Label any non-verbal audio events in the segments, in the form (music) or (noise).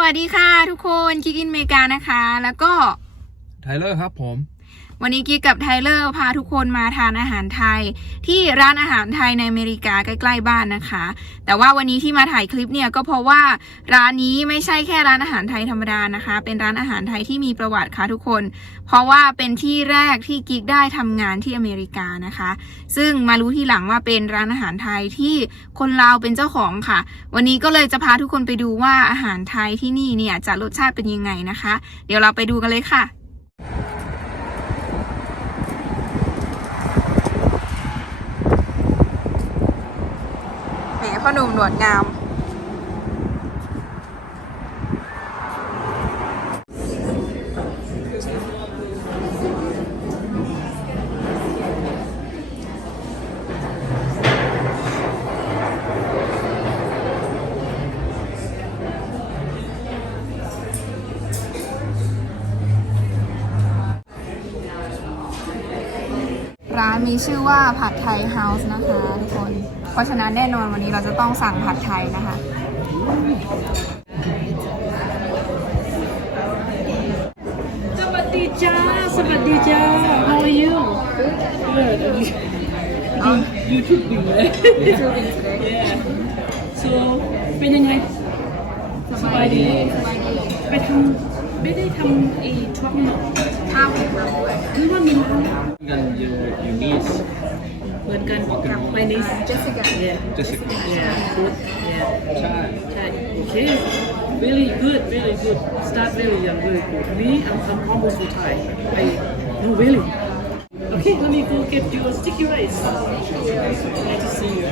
วัสดีค่ะทุกคนคิกอินเมกานะคะ แล้วก็ไทเลอร์ครับผม วันนี้กิ๊กกับไทเลอร์พาทุกคนมาทานอาหารไทย ที่ร้านอาหารไทยในอเมริกาใกล้ๆบ้านนะคะ แต่ว่าวันนี้ที่มาถ่ายคลิปเนี่ยก็เพราะว่าร้านนี้ไม่ใช่แค่ร้านอาหารไทยธรรมดานะคะ เป็นร้านอาหารไทยที่มีประวัติค่ะทุกคน เพราะว่าเป็นที่แรกที่กิ๊กได้ทำงานที่อเมริกานะคะ ซึ่งมารู้ทีหลังว่าเป็นร้านอาหารไทยที่คนลาวเป็นเจ้าของค่ะ วันนี้ก็เลยจะพาทุกคนไปดูว่าอาหารไทยที่นี่เนี่ยจะรสชาติเป็นยังไงนะคะ เดี๋ยวเราไปดูกันเลยค่ะ แหม พ่อหนุ่มหนวดงาม ร้านมีชื่อว่าผัดไทยเฮาส์นะคะทุกคน เพราะฉะนั้นแน่นอนวันนี้เราจะต้องสั่งผัดไทยนะคะ สวัสดีจ้า สวัสดีจ้า How are you Good YouTube อยู่เลย Yeah so เป็นยังไง สบายดี ไปทำ ไม่ได้ทำไอ้ท็อปเนาะข้าวผัดน้ำด้วยหรือว่ามีร้านกันยูยูนิสเหมือนกันกับไปนิสเจสสิก้า Yeah จะสิ Yeah good Yeah ใช่ใช่ Okay really good really good start very young very good me I'm, I'm almost retired I no really Okay let me go get your sticky rice Nice to see you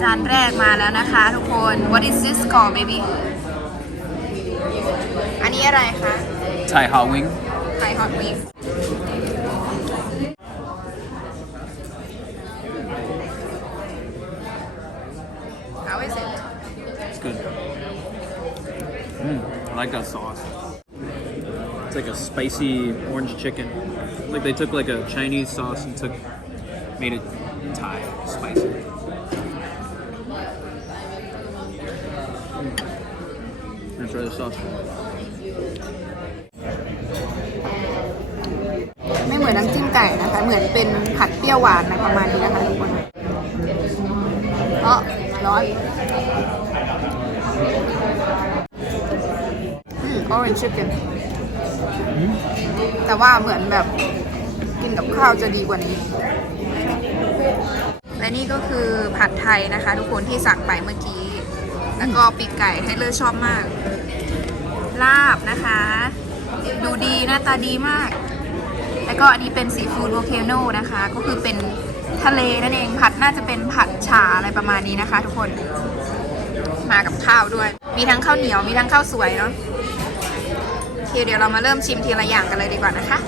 จานแรกมาแล้วนะคะทุกคน What is this called baby อั นนี้อะไรคะ ไทยฮาวิง ไข่ฮอตวิง How is it It's good mm, I like that sauce It's like a spicy orange chicken like they took like a Chinese sauce and took made it Thai spicy mm. Let's try the sauce อนน้ำจิ้มไก่นะคะ เหมือนเป็นผัดเปรี้ยวหวานนะประมาณนี้นะคะทุกคนเออร้อนอืม orange chicken แต่ว่าเหมือนแบบกินกับข้าวจะดีกว่านี้ และนี่ก็คือผัดไทยนะคะ ทุกคนที่สั่งไปเมื่อกี้ แล้วก็ปีกไก่ไทเลอร์ชอบมาก ลาบนะคะ ดูดีหน้าตาดีมาก แล้วก็อันนี้เป็นซีฟู้ดโวเคโนนะคะ ก็คือเป็นทะเลนั่นเองผัดน่าจะเป็นผัดฉาอะไรประมาณนี้นะคะ ทุกคนมากับข้าวด้วย มีทั้งข้าวเหนียวมีทั้งข้าวสวยเนาะโอเคเดี๋ยวเรามาเริ่มชิมทีละอย่างกันเลยดีกว่านะคะ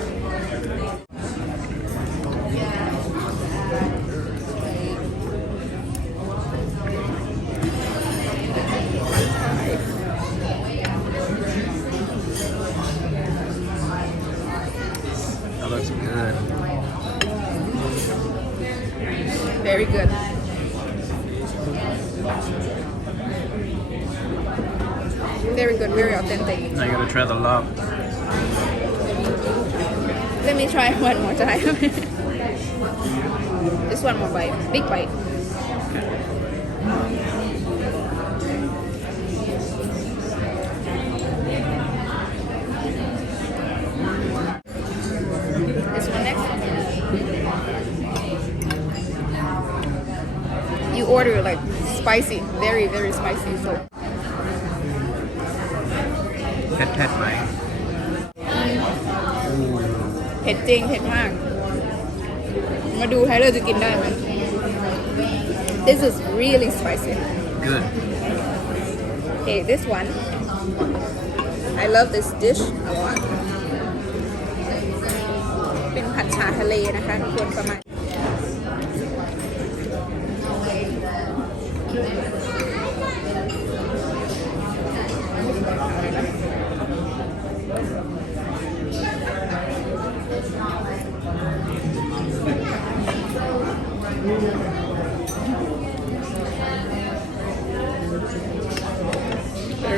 very good very authentic Now you gotta try the love let me try (laughs) one more time just one more bite big bite This one next. You order like spicy, very very spicy. So เผ็ดเผ็ดไหมเผ็ดจริงเผ็ดมาก มาดูไทเลอร์จะกินได้ไหม This is really spicy. good Okay, this one. I love this dish a lot. เป็นผัดชาทะเลนะคะทุกคนประมาณ There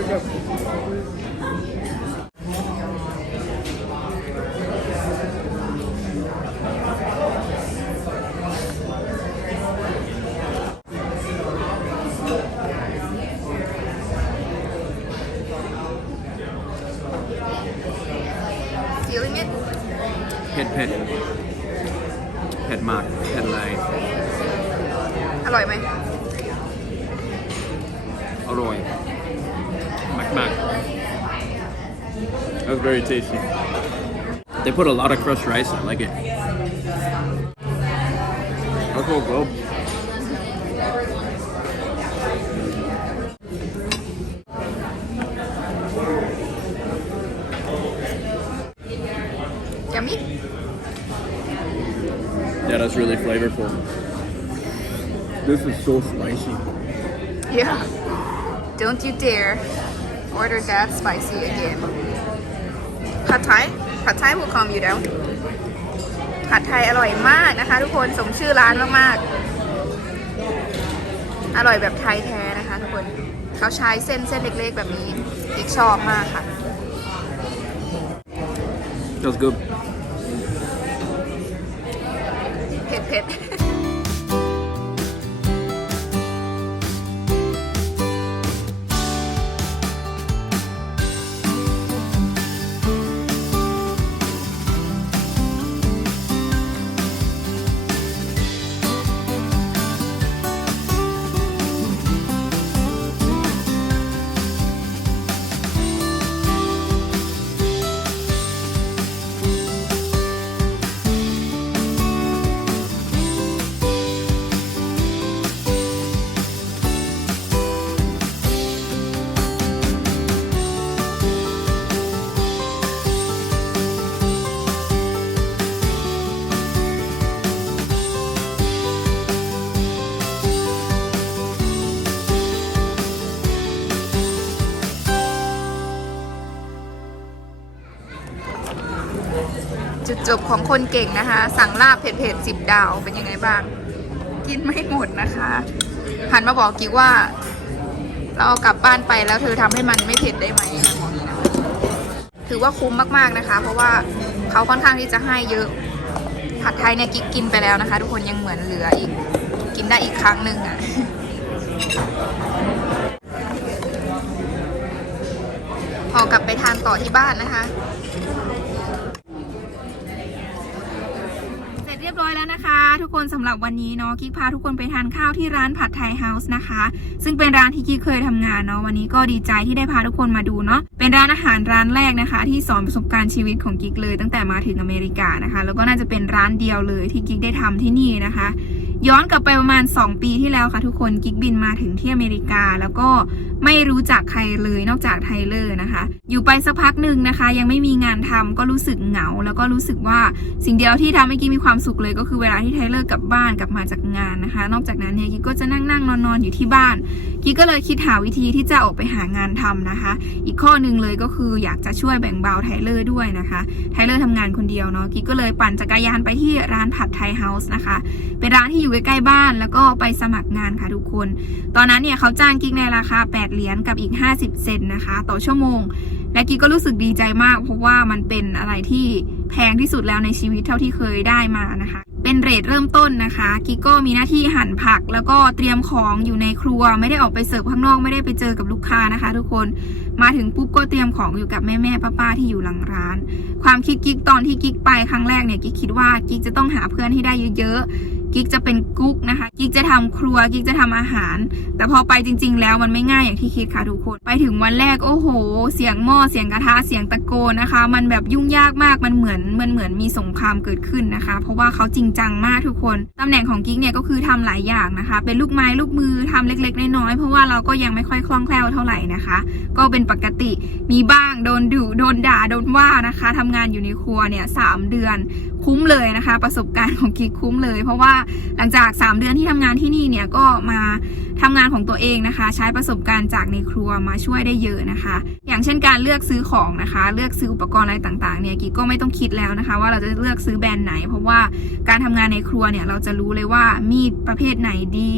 you go. ผ็ดเผ็ดเผ็ดมากเผ็ดอะไร อร่อยไหม อร่อยมากมาก That was very tasty. They put a lot of crushed rice. I like it. Let's go, go. Yeah, that's really flavorful. This is so spicy. yeah don't you dare order that spicy again ผัดไทยผัดไทย will calm you down ผัดไทยอร่อยมากนะคะ ทุกคนสมชื่อร้านมากๆ อร่อยแบบไทยแท้นะคะ ทุกคนเขาใช้เส้นเส้นเล็กๆ แบบนี้อีกชอบมากค่ะ That's good. จบของคนเก่งนะคะ สั่งลาบเผ็ดๆสิบดาวเป็นยังไงบ้าง กินไม่หมดนะคะหันมาบอกกิ๊กว่า เราเอากลับบ้านไปแล้วเธอทำให้มันไม่เผ็ดได้ไหมนางบอนี้นะถือว่าคุ้มมากๆนะคะ เพราะว่าเขาค่อนข้างที่จะให้เยอะผัดไทยเนี่ยกิ๊กกินไปแล้วนะคะ ทุกคนยังเหมือนเหลืออีก กินได้อีกครั้งหนึ่งอะ่ะพอกลับไปทานต่อที่บ้านนะคะ จเรียบร้อยแล้วนะคะ ทุกคนสำหรับวันนี้เนาะกิ๊กพาทุกคนไปทานข้าวที่ร้านผัดไทยเฮาส์นะคะ ซึ่งเป็นร้านที่กิ๊กเคยทำงานเนาะวันนี้ก็ดีใจที่ได้พาทุกคนมาดูเนาะเป็นร้านอาหารร้านแรกนะคะ ที่สอนประสบการณ์ชีวิตของกิ๊กเลยตั้งแต่มาถึงอเมริกานะคะ แล้วก็น่าจะเป็นร้านเดียวเลยที่กิ๊กได้ทำที่นี่นะคะ ย้อนกลับไปประมาณ 2 ปีที่แล้วค่ะทุกคนกิ๊กบินมาถึงที่อเมริกา แล้วก็ไม่รู้จักใครเลยนอกจากไทเลอร์นะคะ อยู่ไปสักพักหนึ่งนะคะ ยังไม่มีงานทำก็รู้สึกเหงา แล้วก็รู้สึกว่าสิ่งเดียวที่ทำให้กิ๊กมีความสุขเลย ก็คือเวลาที่ไทเลอร์กลับบ้านกลับมาจากงานนะคะ นอกจากนั้นเนี่ยกิ๊กก็จะนั่งนั่งนอนนอนอยู่ที่บ้านกิ๊กก็เลยคิดหาวิธีที่จะออกไปหางานทำนะคะ อีกข้อหนึ่งเลยก็คืออยากจะช่วยแบ่งเบาไทเลอร์ด้วยนะคะไทเลอร์ทำงานคนเดียวเนาะกิ๊กก็เลยปั่นจักรยานไปที่ร้านผัดไทยเฮาส์นะคะเป็นร้านที่อยูู่่ใกล้ๆบ้าน แล้วก็ไปสมัครงานค่ะทุกคน ตอนนั้นเนี่ยเขาจ้างกิ๊กในราคา 8 เหรียญกับอีก 50 เซนนะคะ ต่อชั่วโมง และกิ๊กก็รู้สึกดีใจมาก เพราะว่ามันเป็นอะไรที่แพงที่สุดแล้วในชีวิตเท่าที่เคยได้มานะคะ เป็นเรทเริ่มต้นนะคะ กิ๊กก็มีหน้าที่หั่นผัก แล้วก็เตรียมของอยู่ในครัว ไม่ได้ออกไปเสิร์ฟข้างนอกไม่ได้ไปเจอกับลูกค้านะคะ ทุกคนมาถึงปุ๊บก็เตรียมของอยู่กับแม่แม่ป้าป้าๆที่อยู่หลังร้าน ความคิดกิ๊กตอนที่กิ๊กไปครั้งแรกเนี่ยกิ๊กคิดว่ากิ๊กจะต้องหาเพื่อนให้ได้เยอะๆ กิ๊กจะเป็นกุ๊กนะคะ กิ๊กจะทำครัว กิ๊กจะทำอาหาร แต่พอไปจริง ๆ แล้วมันไม่ง่ายอย่างที่คิดค่ะทุกคน ไปถึงวันแรกโอ้โห เสียงหม้อ เสียงกระทะ เสียงตะโกนนะคะ มันแบบยุ่งยากมาก มันเหมือนมันเหมือนมีสงครามเกิดขึ้นนะคะ เพราะว่าเขาจริงจังมากทุกคนตำแหน่งของกิ๊กเนี่ยก็คือทำหลายอย่างนะคะ เป็นลูกไม้ลูกมือทำเล็ก ๆ น้อยๆ เพราะว่าเราก็ยังไม่ค่อยคล่องแคล่วเท่าไหร่นะคะ ก็เป็นปกติมีบ้างโดนดุโดนด่าโดนว่านะคะทำงานอยู่ในครัวเนี่ยสามเดือนคุ้มเลยนะคะ ประสบการณ์ของกิ๊กคุ้มเลย เพราะว่าหลังจาก 3 เดือนที่ทำงานที่นี่เนี่ยก็มาทำงานของตัวเองนะคะ ใช้ประสบการณ์จากในครัวมาช่วยได้เยอะนะคะ อย่างเช่นการเลือกซื้อของนะคะ เลือกซื้ออุปกรณ์อะไรต่างๆเนี่ยกิ๊กก็ไม่ต้องคิดแล้วนะคะ ว่าเราจะเลือกซื้อแบรนด์ไหน เพราะว่าการทำงานในครัวเนี่ยเราจะรู้เลยว่ามีดประเภทไหนดี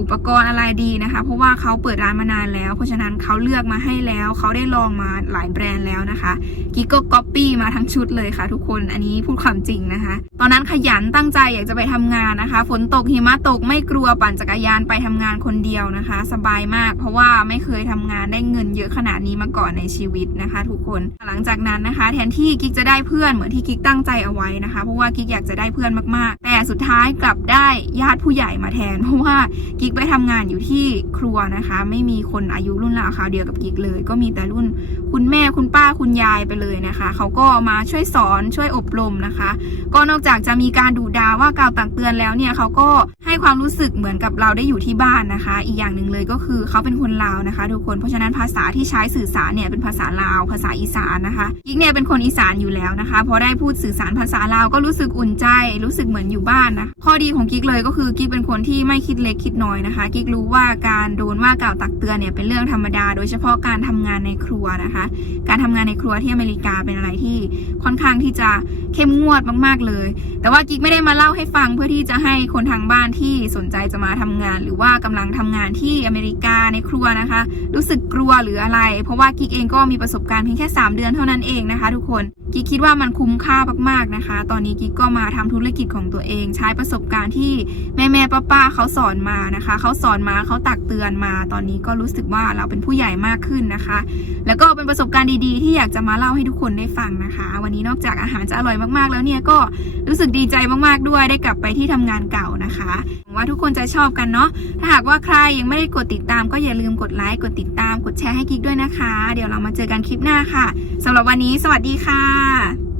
อุปกรณ์อะไรดีนะคะ เพราะว่าเขาเปิดร้านมานานแล้ว เพราะฉะนั้นเขาเลือกมาให้แล้วเขาได้ลองมาหลายแบรนด์แล้วนะคะกิ๊กก็ก๊อปปี้มาทั้งชุดเลยค่ะ ทุกคนอันนี้พูดความจริงนะคะ ตอนนั้นขยันตั้งใจอยากจะไปทำงานนะคะ ฝนตกหิมะตกไม่กลัวปั่นจักรยานไปทำงานคนเดียวนะคะ สบายมาก เพราะว่าไม่เคยทำงานได้เงินเยอะขนาดนี้มาก่อนในชีวิตนะคะ ทุกคนหลังจากนั้นนะคะ แทนที่กิ๊กจะได้เพื่อนเหมือนที่กิ๊กตั้งใจเอาไว้นะคะ เพราะว่ากิ๊กอยากจะได้เพื่อนมากๆ แต่สุดท้ายกลับได้ญาติผู้ใหญ่มาแทน เพราะว่ากิ๊กไปทำงานอยู่ที่ครัวนะคะ ไม่มีคนอายุรุ่นราวคราวเดียวกับกิ๊กเลย ก็มีแต่รุ่นคุณแม่คุณป้าคุณยายไปเลยนะคะ เขาก็มาช่วยสอนช่วยอบรมนะคะ ก็นอกจากจะมีการดูดาว่ากล่าวตักเตือนแล้วเนี่ยเขาก็ให้ความรู้สึกเหมือนกับเราได้อยู่ที่บ้านนะคะ อีกอย่างหนึ่งเลยก็คือเขาเป็นคนลาวนะคะ ทุกคนเพราะฉะนั้นภาษาที่ใช้สื่อสารเนี่ยเป็นภาษาลาว ภาษาอีสานนะคะกิ๊กเนี่ยเป็นคนอีสานอยู่แล้วนะคะพอได้พูดสื่อสารภาษาลาวก็รู้สึกอุ่นใจรู้สึกเหมือนอยู่บ้านนะข้อดีของกิ๊กเลยก็คือกิ๊กเป็นคนที่ไม่คิดเล็กคิดน้อยนะคะกิ๊กรู้ว่าการโดนว่ากล่าวตักเตือนเนี่ยเป็นเรื่องธรรมดา โดยเฉพาะการทำงานในครัวนะคะ การทำงานในครัวที่อเมริกาเป็นอะไรที่ค่อนข้างที่จะเข้มงวดมาก ๆเลย แต่ว่ากิ๊กไม่ได้มาเล่าให้ฟังเพื่อที่จะให้คนทางบ้านที่สนใจจะมาทำงาน หรือว่ากำลังทำงานที่อเมริกาในครัวนะคะ รู้สึกกลัวหรืออะไร เพราะว่ากิ๊กเองก็มีประสบการณ์เพียงแค่ 3 เดือนเท่านั้นเองนะคะ ทุกคน กิ๊กคิดว่ามันคุ้มค่ามากๆนะคะ ตอนนี้กิ๊กก็มาทำธุรกิจของตัวเอง ใช้ประสบการณ์ที่แม่แม่ป้าป้าๆเขาสอนมานะคะ เขาสอนมาเขาตักเตือนมา ตอนนี้ก็รู้สึกว่าเราเป็นผู้ใหญ่มากขึ้นนะคะ แล้วก็เป็นประสบการณ์ดีๆ ที่อยากจะมาเล่าให้ทุกคนได้ฟังนะคะ วันนี้นอกจากอาหารจะอร่อยมากๆ แล้วเนี่ยก็รู้สึกดีใจมากๆด้วยได้กลับไปที่ทำงานเก่านะคะหวังว่าทุกคนจะชอบกันเนาะถ้าหากว่าใครยังไม่ได้กดติดตาม ก็อย่าลืมกดไลค์กดติดตาม กดแชร์ให้กิ๊กด้วยนะคะ เดี๋ยวเรามาเจอกันคลิปหน้าค่ะสำหรับวันนี้สวัสดีค่ะ